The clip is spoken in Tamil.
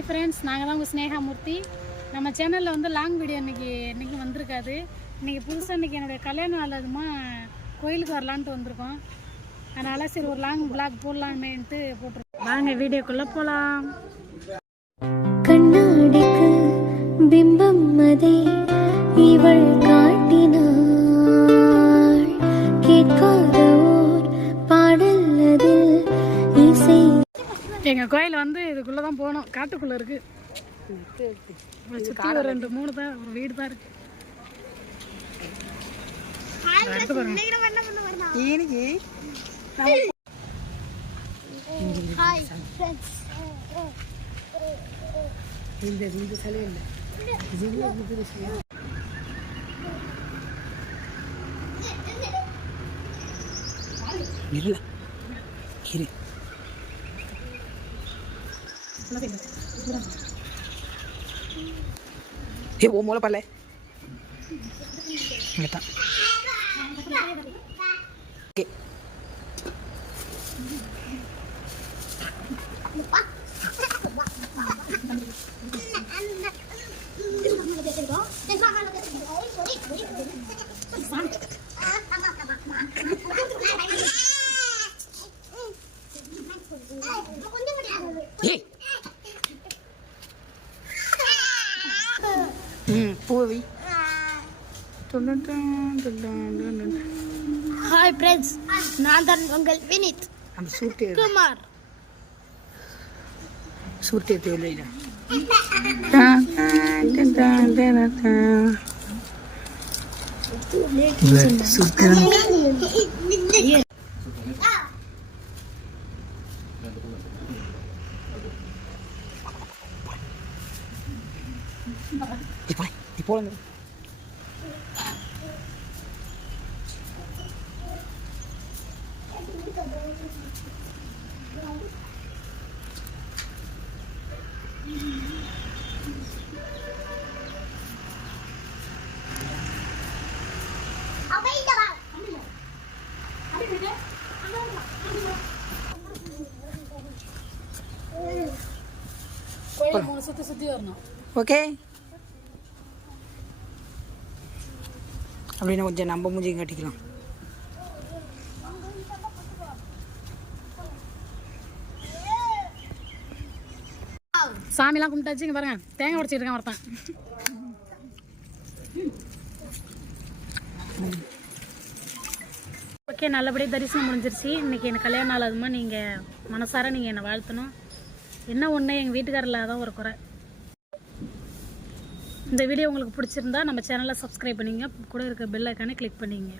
ஹாய் ஃப்ரெண்ட்ஸ், நாங்கள் தான் உங்கள் ஸ்னேகாமூர்த்தி. நம்ம சேனலில் வந்து லாங் வீடியோ இன்றைக்கி வந்திருக்காது. இன்றைக்கி புதுசாக இன்றைக்கி என்னுடைய கல்யாண நாள் அதுமா கோயிலுக்கு வரலான்ட்டு வந்திருக்கோம். அதனால் சரி ஒரு லாங் பிளாக் போடலாமேன்ட்டு போட்டிருக்கோம். வாங்க வீடியோக்குள்ளே போகலாம். கண்ணாடிக்கு பிம்பம் அதை இவள் காட்டினாள், கேட்காத ஓர் பாடல் அதில் இசை. எங்கள் கோயில் வந்து இதுக்குள்ளே தான் போகணும், காட்டுக்குள்ளே இருக்குது. சுற்றி ஒரு 2-3 தான் ஒரு வீடு தான் இருக்குது. वो मोला पल्ले ngeta oke பூவி ஹாய் ஃப்ரெண்ட்ஸ், நான் தான் உங்கள் வினித் நம்ம சூட்டே குமார். சூட்டே தேவையில்லை. இப்போ கோயில் சுற்றி வரணும். ஓகே அப்படின்னா கொஞ்சம் நம்ம மூஞ்சியும் கட்டிக்கலாம். சாமிலாம் கும்பிட்டாச்சு. இங்கே பாருங்க, தேங்காய் உடைச்சிட்டு இருக்கான் ஒருத்தன். ஓகே, நல்லபடியாக தரிசனம் முடிஞ்சிருச்சு. இன்றைக்கி எனக்கு கல்யாண நாள். அதுமா நீங்கள் மனசார நீங்கள் என்னை வாழ்த்தணும். என்ன ஒன்று, எங்கள் வீட்டுக்காரில் தான் ஒரு குறை. இந்த வீடியோ உங்களுக்கு பிடிச்சிருந்தா நம்ம சேனலை சப்ஸ்கிரைப் பண்ணிங்க, கூட இருக்க பெல் ஐக்கானே கிளிக் பண்ணிங்க.